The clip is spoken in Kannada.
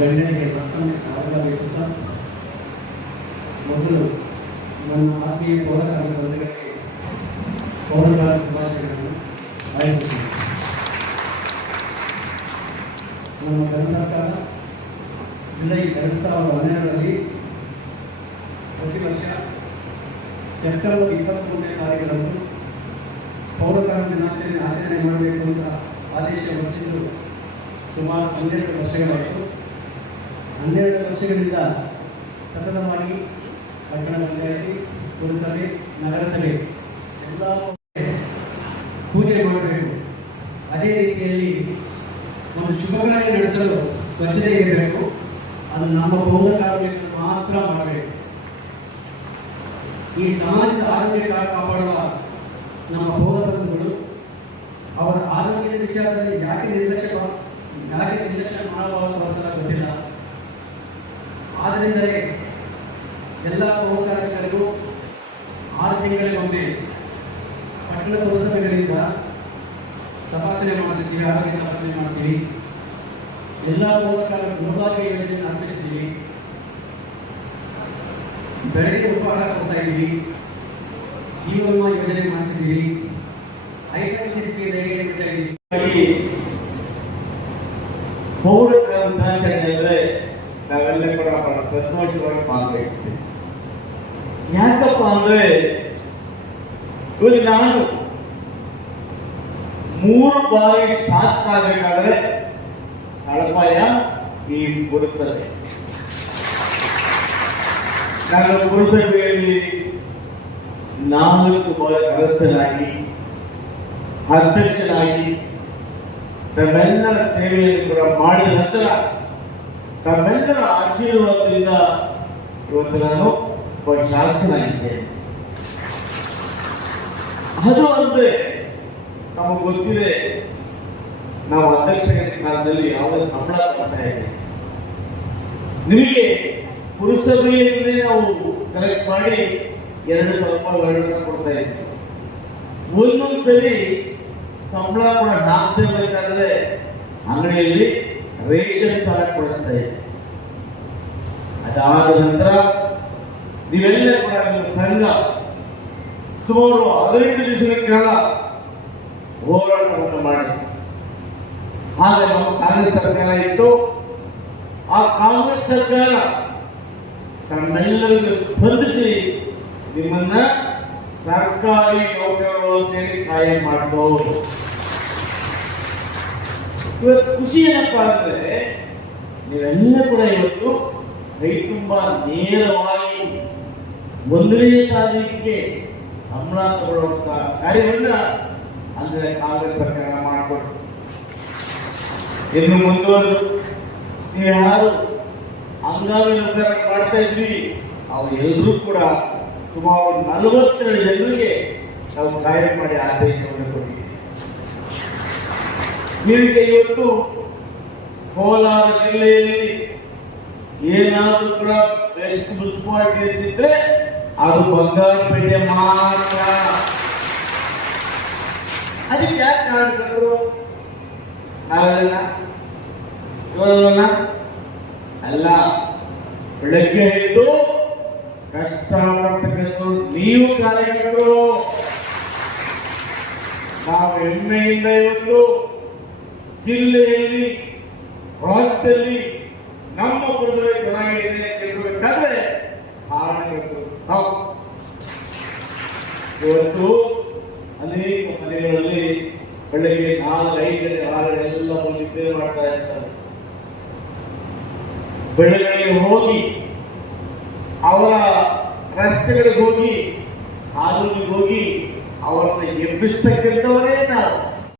ಗಣ್ಯರಿಗೆ ಮತ್ತೊಮ್ಮೆ ಸ್ವಾಗತ ಬಯಸುತ್ತಾ ಮೊದಲು ನನ್ನ ಆತ್ಮೀಯ ಪೌರಕಾರ ಬಂಧುಗಳಿಗೆ ಪೌರಕಾರ ಶುಭಾಶಯಗಳನ್ನು ಬಯಸುತ್ತೇನೆ ನಮ್ಮ ಕರ್ನಾಟಕ ಜುಲೈ ಎರಡು ಸಾವಿರದ ಹನ್ನೆರಡರಲ್ಲಿ ಪ್ರತಿ ವರ್ಷ ಸೆಪ್ಟೆಂಬರ್ ಇಪ್ಪತ್ತೊಂದನೇ ತಾರೀಕರಂದು ಪೌರಕಾರ ದಿನಾಚರಣೆ ಆಚರಣೆ ಮಾಡಬೇಕು ಅಂತ ಆದೇಶ ಹೊರಡಿಸಿದ್ದು ಸುಮಾರು ಹನ್ನೆರಡು ವರ್ಷಗಳಾಯಿತು. ಹನ್ನೆರಡು ವರ್ಷಗಳಿಂದ ಸತತವಾಗಿ ಪಟ್ಟಣ ಪಂಚಾಯತಿ ಪುರಸಭೆ ನಗರಸಭೆ ಎಲ್ಲ ಪೂಜೆ ಮಾಡಬೇಕು. ಅದೇ ರೀತಿಯಲ್ಲಿ ಒಂದು ಶುಭಕಾರ್ಯ ನಡೆಸಲು ಸ್ವಚ್ಛತೆ ಇರಬೇಕು. ಅದು ನಮ್ಮ ಪೌರ ಮಾತ್ರ ಮಾಡಬೇಕು. ಈ ಸಮಾಜದ ಆರೋಗ್ಯ ಕಾಪಾಡುವ ನಮ್ಮ ಪೌರ ಅವರ ಆರೋಗ್ಯದ ವಿಚಾರದಲ್ಲಿ ಯಾಕೆ ನಿರ್ಲಕ್ಷ್ಯ, ಯಾಕೆ ನಿರ್ಲಕ್ಷ್ಯ ಮಾಡಬಾರದು ಅಂತ ಗೊತ್ತಿಲ್ಲ ಆದ್ದರಿಂದಲೇ ಎಲ್ಲ ಪೌರಕಾರ್ಮಿಕರಿಗೂ ಆರು ತಿಂಗಳಿಗೊಮ್ಮೆ ಪಟ್ಟಣ ಪುರಸಭೆಗಳಿಂದ ತಪಾಸಣೆ ಮಾಡಿಸಿದ್ದೀವಿ, ಆರೋಗ್ಯ ತಪಾಸಣೆ ಮಾಡ್ತೀವಿ. ಎಲ್ಲ ಪೌರಕಾರ್ಮಿಕ ಗುಣಭಾಗ್ಯ ಯೋಜನೆ ಅರ್ಪಿಸ್ತೀವಿ ಬೆಳಗ್ಗೆ ಉಪಹಾರ ಕೊಡ್ತಾ ಇದ್ದೀವಿ. ಜೀವ ವಿಮಾ ಯೋಜನೆ ಮಾಡಿಸಿದ್ದೀವಿ. ಪೌರ ದಿನಾಚರಣೆ ಅಂದ್ರೆ ನಾವೆಲ್ಲ ಕೂಡ ಬಹಳ ಸಂತೋಷವಾಗಿ ಭಾಗವಹಿಸ್ತೀವಿ ಯಾಕಪ್ಪ ಅಂದ್ರೆ ಇವತ್ತು ನಾನು ಮೂರು ಬಾರಿ ಶಾಸಕ ಆಗಬೇಕಾದ್ರೆ ಅಳಪಾಯ ಈ ಪುರಸಭೆ. ನಾನು ಪುರಸಭೆಯಲ್ಲಿ ನಾಲ್ಕು ಬಾರಿ ಸದಸ್ಯನಾಗಿ ಅಧ್ಯಕ್ಷನಾಗಿ ತಮ್ಮೆಲ್ಲರ ಸೇವೆಯನ್ನು ಕೂಡ ಮಾಡಿದ ನಂತರ ತಮ್ಮೆಲ್ಲರ ಆಶೀರ್ವಾದದಿಂದ ಇವತ್ತು ನಾನು ಒಬ್ಬ ಶಾಸಕನಾಗಿದ್ದೇನೆ ಅದು ಅಂದ್ರೆ ನಮಗೆ ಗೊತ್ತಿದೆ, ನಾವು ಅಧ್ಯಕ್ಷರ ಕಾಲದಲ್ಲಿ ಯಾವ ಸಂಬಳ ಕೊಡ್ತಾ ಇದೆ ನಿಮಗೆ ಪುರಸಭೆಯಲ್ಲಿ ನಾವು ಕಲೆಕ್ಟ್ ಮಾಡಿ ಎರಡು ಸಾವಿರ ರೂಪಾಯಿ ಕೊಡ್ತಾ ಇದ್ವಿ ಒಂದೊಂದ್ಸರಿ ಸಂಬಳ ಕೂಡ ಹಾಕ್ತಿರ್ಬೇಕಾದ್ರೆ ಅಂಗಡಿಯಲ್ಲಿ ರೇಷನ್ ಸಾಲ ಕೊಡಿಸ್ತಾ ಇದೆ ಅದಾದ ನಂತರ ನೀವೆಲ್ಲ ಕೂಡ ಸಂಘ ಸುಮಾರು ಹದಿನೆಂಟು ದಿವಸಗಳ ಕಾಲ ಹೋರಾಟವನ್ನು ಮಾಡಿ. ಆದರೆ ನಮ್ಮ ಕಾಂಗ್ರೆಸ್ ಸರ್ಕಾರ ಇತ್ತು. ಆ ಕಾಂಗ್ರೆಸ್ ಸರ್ಕಾರ ತಮ್ಮೆಲ್ಲರಿಗೂ ಸ್ಪಂದಿಸಿ ನಿಮ್ಮನ್ನ ಸರ್ಕಾರಿ ನೌಕರರು ಅಂತೇಳಿ ಕಾಯಂ ಮಾಡಬಹುದು ಇವತ್ತು ಖುಷಿ ಏನಪ್ಪ ಅಂದ್ರೆ ನೀವೆಲ್ಲ ಕೂಡ ಇವತ್ತು ಕೈ ತುಂಬಾ ನೇರವಾಗಿ ಒಂದನೇ ತಾರೀಕಿಗೆ ಸಂಬಳ ತಗೊಳ್ಳುವಂತ ಕಾರ್ಯವನ್ನ ಅಂದ್ರೆ ಕಾಂಗ್ರೆಸ್ ಸರ್ಕಾರ ಮಾಡಿಕೊಟ್ಟು ಇನ್ನು ಮುಂದುವರೆದು, ನೀವು ಯಾರು ಅಂಗಾಂಗ ನಿರ್ಧಾರ ಮಾಡ್ತಾ ಇದ್ವಿ ಅವ್ರು ಎಲ್ಲರೂ ಕೂಡ ಸುಮಾರು ನಲವತ್ತೆರಡು ಜನರಿಗೆ ನಾವು ಕಾಯಂ ಮಾಡಿ ಆದೇಶವನ್ನು ಕೊಟ್ಟಿದ್ದೀವಿ ನಿಮಗೆ ಇವತ್ತು ಕೋಲಾರ ಜಿಲ್ಲೆಯಲ್ಲಿ ಏನಾದರೂ ಕೂಡ ಬೆಸ್ಟ್ ಮುನ್ಸಿಪಾಲಿಟಿ ಅಂತಿದ್ರೆ ಅದು ಬಂಗಾರಪೇಟೆ ಮಾತ್ರ. ಅದಕ್ಕೆ ಯಾಕೆ ಕಾರಣಕರ್ತರು ನಾವೆಲ್ಲ ಅಲ್ಲ ಬೆಳಗ್ಗೆ ಎದ್ದು ಕಷ್ಟಪಡ್ತಕ್ಕಂಥ ನೀವು ಕಾರ್ಯಕರ್ತರು ನಾವು ಹೆಮ್ಮೆಯಿಂದ ಇವತ್ತು ಜಿಲ್ಲೆಯಲ್ಲಿ, ರಾಜ್ಯದಲ್ಲಿ ನಮ್ಮ ಪ್ರಜೆ ಚೆನ್ನಾಗಿದೆ ತಿಳ್ಕೊಬೇಕಾದ್ರೆ ಇವತ್ತು ಅನೇಕ ಮನೆಗಳಲ್ಲಿ ಬೆಳಗ್ಗೆ ನಾಲ್ಕು ಐದು ಗಂಟೆ ಆರು ಎಲ್ಲ ನಿದ್ದೆ ಮಾಡ್ತಾ ಇರ್ತಾರೆ. ಬೆಳಗ್ಗೆ ಹೋಗಿ ಅವರ ರಸ್ತೆಗಳಿಗೆ ಹೋಗಿ ಆದ್ರೂ ಹೋಗಿ ಅವರನ್ನು ಎಬ್ಬಿಸ್ತಕ್ಕಂಥವರೇ ನಾವು.